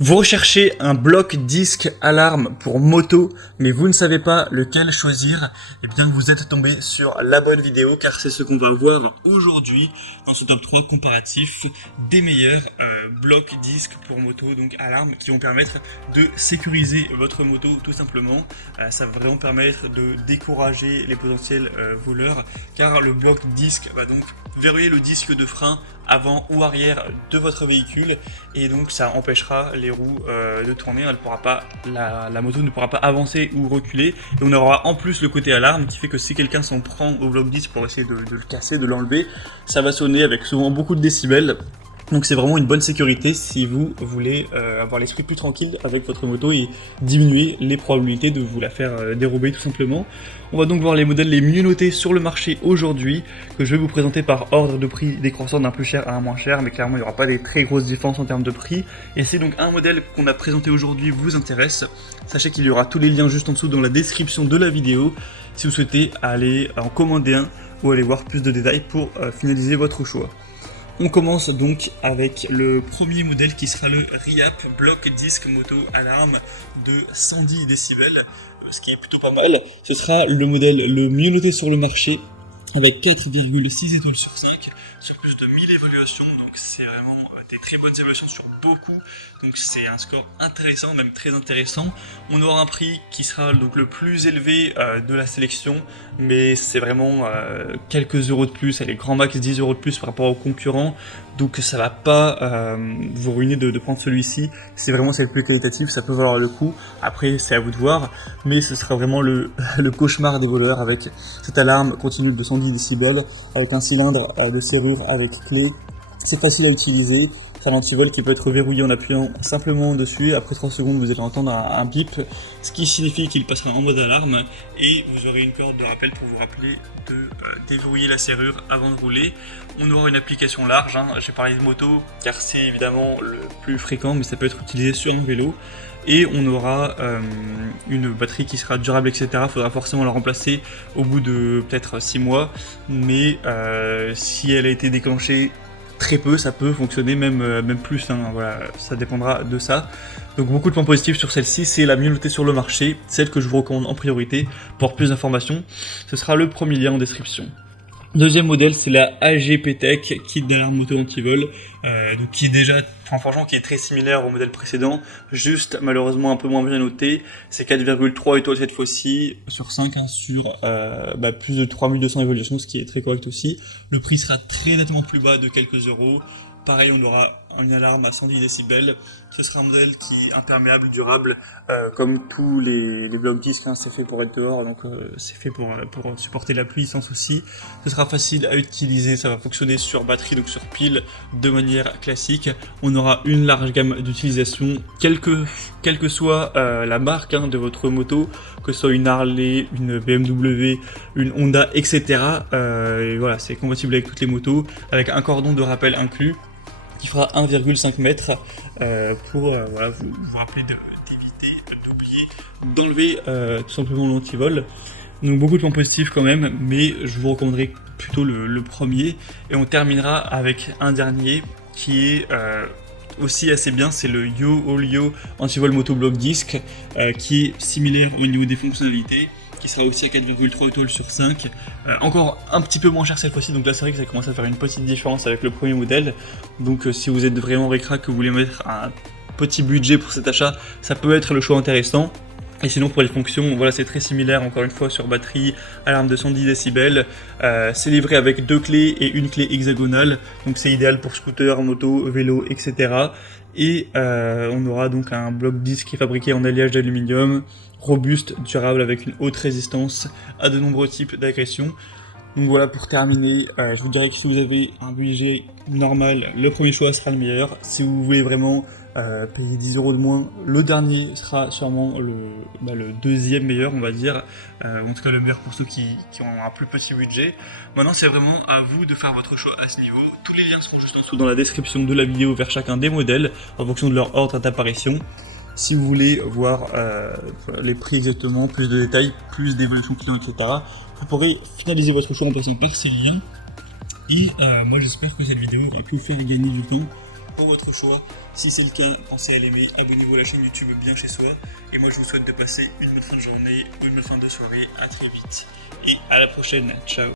Vous recherchez un bloc disque alarme pour moto, mais vous ne savez pas lequel choisir, eh bien vous êtes tombé sur la bonne vidéo car c'est ce qu'on va voir aujourd'hui dans ce top 3 comparatif des meilleurs blocs disques pour moto, donc alarmes qui vont permettre de sécuriser votre moto tout simplement. Ça va vraiment permettre de décourager les potentiels voleurs car le bloc disque va donc verrouiller le disque de frein avant ou arrière de votre véhicule et donc ça empêchera les roues de tourner. Elle pourra pas, la moto ne pourra pas avancer ou reculer, et on aura en plus le côté alarme qui fait que si quelqu'un s'en prend au bloc 10 pour essayer de le casser, de l'enlever, ça va sonner avec souvent beaucoup de décibels. Donc c'est vraiment une bonne sécurité si vous voulez avoir l'esprit plus tranquille avec votre moto et diminuer les probabilités de vous la faire dérober tout simplement. On va donc voir les modèles les mieux notés sur le marché aujourd'hui, que je vais vous présenter par ordre de prix décroissant d'un plus cher à un moins cher, mais clairement il n'y aura pas des très grosses différences en termes de prix. Et si donc un modèle qu'on a présenté aujourd'hui vous intéresse, sachez qu'il y aura tous les liens juste en dessous dans la description de la vidéo, si vous souhaitez aller en commander un ou aller voir plus de détails pour finaliser votre choix. On commence donc avec le premier modèle qui sera le RIAP Block Disc Moto Alarme de 110 décibels, ce qui est plutôt pas mal. Ce sera le modèle le mieux noté sur le marché avec 4,6 étoiles sur 5 sur plus de 1000 évaluations, donc c'est vraiment des très bonnes évaluations sur beaucoup, donc c'est un score intéressant, même très intéressant. On aura un prix qui sera donc le plus élevé de la sélection, mais c'est vraiment quelques euros de plus, allez, grand max 10 euros de plus par rapport aux concurrents, donc ça va pas vous ruiner de prendre celui-ci. Si vraiment c'est le plus qualitatif, ça peut valoir le coup, après c'est à vous de voir, mais ce sera vraiment le cauchemar des voleurs avec cette alarme continue de 110 décibels, avec un cylindre de serrure avec clé. C'est facile à utiliser, c'est un antivol qui peut être verrouillé en appuyant simplement dessus. Après 3 secondes, vous allez entendre un bip, ce qui signifie qu'il passera en mode alarme et vous aurez une corde de rappel pour vous rappeler de déverrouiller la serrure avant de rouler. On aura une application large, hein. J'ai parlé de moto car c'est évidemment le plus fréquent, mais ça peut être utilisé sur un vélo. Et on aura une batterie qui sera durable, etc. Il faudra forcément la remplacer au bout de peut-être 6 mois, mais si elle a été déclenchée très peu, ça peut fonctionner même plus, hein, voilà, ça dépendra de ça. Donc beaucoup de points positifs sur celle-ci, c'est la mieux notée sur le marché, celle que je vous recommande en priorité. Pour plus d'informations, ce sera le premier lien en description. Deuxième modèle, c'est la AGP Tech kit d'alarme moto anti-vol, donc qui est déjà, franchement, qui est très similaire au modèle précédent, juste malheureusement un peu moins bien noté. C'est 4,3 étoiles cette fois-ci sur 5, hein, sur plus de 3200 évaluations, ce qui est très correct aussi. Le prix sera très nettement plus bas de quelques euros. Pareil, on aura une alarme à 110 décibels. Ce sera un modèle qui est imperméable, durable, comme tous les blocs disques, hein, c'est fait pour être dehors, donc c'est fait pour supporter la pluie sans souci. Ce sera facile à utiliser, ça va fonctionner sur batterie, donc sur pile, de manière classique. On aura une large gamme d'utilisation, quelle que soit la marque, hein, de votre moto, que ce soit une Harley, une BMW, une Honda, etc. Et voilà, c'est compatible avec toutes les motos, avec un cordon de rappel inclus, qui fera 1,5 mètres pour voilà, vous rappeler d'éviter, d'oublier, d'enlever tout simplement l'antivol. Donc beaucoup de points positifs quand même, mais je vous recommanderais plutôt le premier. Et on terminera avec un dernier qui est aussi assez bien, c'est le YoOlio Antivol Moto Block Disc, qui est similaire au niveau des fonctionnalités, qui sera aussi à 4,3 étoiles sur 5, encore un petit peu moins cher cette fois-ci, donc là c'est vrai que ça commence à faire une petite différence avec le premier modèle, donc si vous êtes vraiment ric-rac, que vous voulez mettre un petit budget pour cet achat, ça peut être le choix intéressant. Et sinon pour les fonctions, voilà, c'est très similaire, encore une fois sur batterie, alarme de 110 décibels, c'est livré avec 2 clés et une clé hexagonale, donc c'est idéal pour scooter, moto, vélo, etc. Et on aura donc un bloc disque qui est fabriqué en alliage d'aluminium, robuste, durable, avec une haute résistance à de nombreux types d'agressions. Donc voilà, pour terminer, je vous dirais que si vous avez un budget normal, le premier choix sera le meilleur. Si vous voulez vraiment payer 10 euros de moins, le dernier sera sûrement le deuxième meilleur, on va dire, en tout cas le meilleur pour ceux qui ont un plus petit budget. Maintenant c'est vraiment à vous de faire votre choix à ce niveau. Tous les liens seront juste en dessous dans la description de la vidéo vers chacun des modèles, en fonction de leur ordre d'apparition. Si vous voulez voir les prix exactement, plus de détails, plus d'évaluation client, etc., vous pourrez finaliser votre choix en passant par ces liens. Et moi j'espère que cette vidéo aura pu vous faire gagner du temps. pour votre choix. Si c'est le cas, pensez à l'aimer, abonnez-vous à la chaîne YouTube Bien Chez Soi. Et moi je vous souhaite de passer une bonne fin de journée ou une bonne fin de soirée. À très vite et à la prochaine. Ciao.